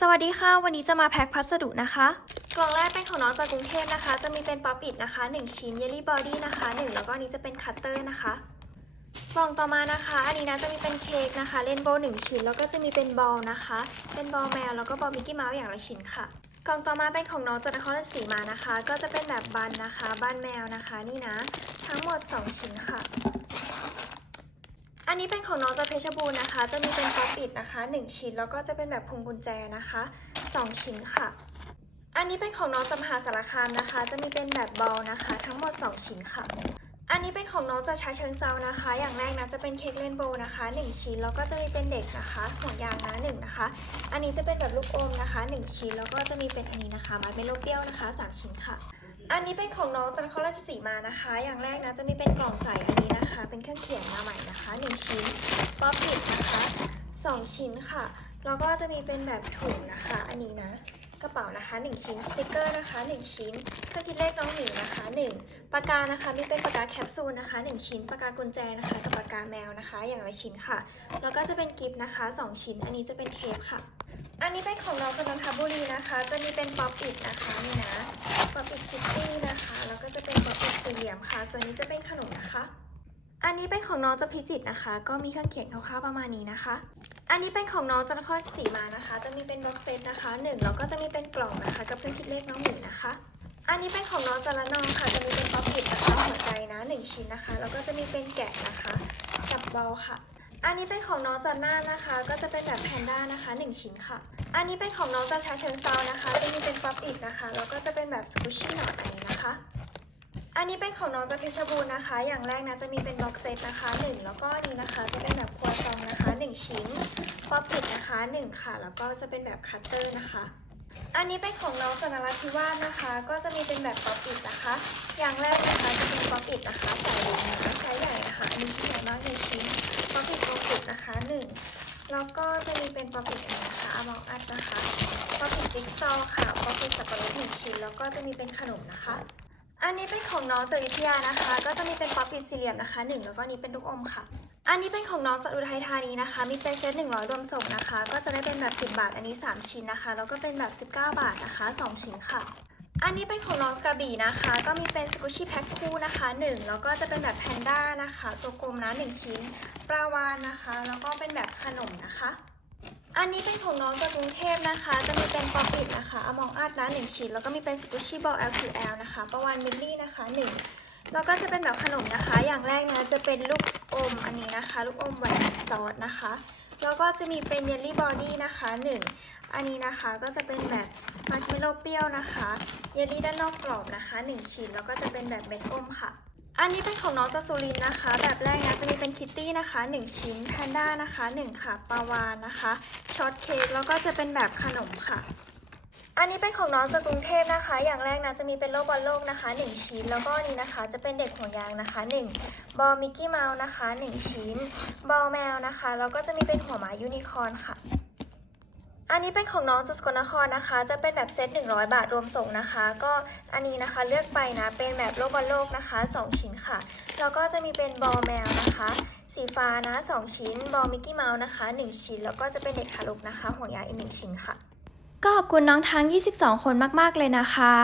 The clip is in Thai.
สวัสดีค่ะ วันนี้จะมาแพ็คพัสดุนะคะ กล่องแรกเป็นของน้องจากกรุงเทพนะคะ จะมีเป็นป๊อปอิดนะคะ 1 ชิ้นเยลลี่บอดี้นะคะ 1 แล้วก็อันนี้จะเป็นคัตเตอร์นะคะ กล่องต่อมานะคะ อันนี้นะจะมีเป็นเค้กนะคะเลนโบว์หนึ่งชิ้น แล้วก็จะมีเป็นบอลนะคะ เป็นบอลแมวแล้วก็บอลมิกกี้เมาส์อย่างละชิ้นค่ะ กล่องต่อมาเป็นของน้องจากนครราชสีมานะคะ ก็จะเป็นแบบบันนะคะบันแมวนะคะ นี่นะ ทั้งหมด 2 ชิ้นค่ะ อันนี้เป็นของน้องจากเพชรบูรณ์นะคะ จะมีเป็นป๊อปอิดนะคะ 1 ชิ้น แล้วก็จะเป็นแบบพวงกุญแจนะคะ 2 ชิ้นค่ะ อันนี้เป็นของน้องจากมหาสารคามนะคะ จะมีเป็นแบบบอลนะคะ ทั้งหมด 2 ชิ้นค่ะ อันนี้เป็นของน้องจากชาเชิงเซานะคะ อย่างแรกนะจะเป็นเค้กเลนโบว์นะคะ 1 ชิ้น แล้วก็จะมีเป็นเด็กนะคะห่วงยางนะ1นะคะ อันนี้จะเป็นแบบลูกอมนะคะ 1 ชิ้น แล้วก็จะมีเป็นอันนี้นะคะมัดเมโลเปรี้ยวนะคะ 3 ชิ้นค่ะ อันนี้เป็นของน้องจันทร์ราชสีมานะคะ อย่างแรกนะจะมีเป็นกล่องใสอันนี้นะคะ เป็นเครื่องเขียนมาใหม่นะคะ1ชิ้นป๊อปอิดนะคะ2 ชิ้นค่ะ แล้วก็จะมีเป็นแบบถุงนะคะ อันนี้นะ กระเป๋านะคะ 1 ชิ้น สติกเกอร์นะคะ 1 ชิ้นเครื่องคิดเลขน้องหมิวนะคะ 1 ปากกานะคะ มีเป็นปากกาแคปซูลนะคะ 1 ชิ้น ปากกากุญแจนะคะ กับปากกาแมวนะคะ อย่างละชิ้นค่ะ แล้วก็จะเป็นกิฟต์นะคะ 2 ชิ้น อันนี้จะเป็นเทปค่ะ อันนี้เป็นของน้องจากนนทบุรีนะคะ จะมีเป็นป๊อปอิดนะคะนี่นะ มค่ะส่วนนี้จะเป็นขนมนะคะ อันนี้เป็นของน้องจากพิจิตนะคะ ก็มีเครื่องเขียนคร่าวๆประมาณนี้นะคะ อันนี้เป็นของน้องจากนครราชสีมานะคะ จะมีเป็นบ็อกเซตนะคะหนึ่งแล้วก็จะมีเป็นกล่องนะคะกับเครื่องคิดเลขน้องหมีนะคะ อันนี้เป็นของน้องจาระนองค่ะ จะมีเป็นป๊อปอิดนะคะหัวใจนะหนึ่งชิ้นนะคะ แล้วก็จะมีเป็นแกะนะคะกับบอลค่ะอันนี้เป็นของน้องจันน่านะคะ ก็จะเป็นแบบแพนด้านะคะ 1 ชิ้นค่ะ อันนี้เป็นของน้องจากชาเชิงเซานะคะ จะมีเป็นป๊อปอิดนะคะ แล้วก็จะเป็นแบบสกูชี่หน่อยอันนี้นะคะ อันนี้เป็นของน้องจากเพชรบูรณ์นะคะ อย่างแรกนะจะมีเป็นบ็อกเซตนะคะ1แล้วก็นี้นะคะจะเป็นแบบครัวซองนะคะ1ชิ้นป๊อปอิดนะคะ1ค่ะ แล้วก็จะเป็นแบบคัตเตอร์นะคะ อันนี้เป็นของน้องจากนราธิวาสนะคะ ก็จะมีเป็นแบบป๊อปอิดนะคะ อย่างแรกนะคะจะเป็นป๊อปอิดนะคะใส่ลงนะไซส์ใหญ่นะคะ อันนี้ชิ้นใหญ่มากหนึ่งชิ้นป๊อปอิดโกกุดนะคะหนึ่งแล้วก็จะมีเป็นป๊อปอิดนะคะอมองอัดนะคะป๊อปอิดจิ๊กซอว์ค่ะป๊อปอิดสับปะรดหนึ่งชิ้น แล้วก็จะมีเป็นขนมนะคะ อันนี้เป็นของน้องจากอยุธยานะคะ ก็จะมีเป็นป๊อปอิดสี่เหลี่ยมนะคะหนึ่งแล้วก็นี้เป็นลูกอมค่ะ อันนี้เป็นของน้องจากอุทัยธานีนะคะ มีเป็นเซต100รวมส่งนะคะ ก็จะได้เป็นแบบ10 บาท อันนี้ 3 ชิ้นนะคะ แล้วก็เป็นแบบ 19 บาทนะคะ 2 ชิ้นค่ะ อันนี้เป็นของน้องกระบี่นะคะ ก็มีเป็นสกูชี่แพ็คคู่นะคะ 1 แล้วก็จะเป็นแบบแพนด้านะคะ ตัวกลมนะ1ชิ้น ปลาวานนะคะ แล้วก็เป็นแบบขนมนะคะ อันนี้เป็นของน้องจากกรุงเทพนะคะ จะมีเป็นปอปอิดนะคะอมองอัดนะ1ชิ้น แล้วก็มีเป็นสกูชี่บอล LQL นะคะ ประวานมิลลี่นะคะ1แล้วก็จะเป็นแบบขนมนะคะ อย่างแรกนะจะเป็นลูกอมอันนี้นะคะ ลูกอมแหวนซอสนะคะ แล้วก็จะมีเป็นเยลลี่บอดี้นะคะหนึ่งอันนี้นะคะก็จะเป็นแบบมัชเมลโล่เปรี้ยวนะคะ เยลลี่ด้านนอกกรอบนะคะหนึ่งชิ้น แล้วก็จะเป็นแบบเม็ดอมค่ะ อันนี้เป็นของน้องจากสุรินนะคะ แบบแรกนะจะมีเป็นคิตตี้นะคะหนึ่งชิ้นแพนด้านะคะหนึ่งค่ะปาวานนะคะช็อตเค้กแล้วก็จะเป็นแบบขนมค่ะ อันนี้เป็นของน้องจากกรุงเทพนะคะ อย่างแรกนะจะมีเป็นโลกบอลโลกนะคะ 1 ชิ้น แล้วก็นี้นะคะจะเป็นเด็กห่วงยางนะคะ 1 บอลมิกกี้เมาส์นะคะ 1 ชิ้น บอลแมวนะคะแล้วก็จะมีเป็นหัวหมายูนิคอร์นค่ะ อันนี้เป็นของน้องจากสกลนครนะคะ จะเป็นแบบเซต100 บาทรวมส่งนะคะ ก็อันนี้นะคะเลือกไปนะเป็นแบบโลกบอลโลกนะคะ 2 ชิ้นค่ะ แล้วก็จะมีเป็นบอลแมวนะคะ สีฟ้านะ 2 ชิ้น บอลมิกกี้เมาส์นะคะ 1 ชิ้น แล้วก็จะเป็นเด็กขาลุกนะคะห่วงยางอีก 1 ชิ้นค่ะ ก็ขอบคุณน้องทั้ง 22 คนมาก ๆ เลยนะคะ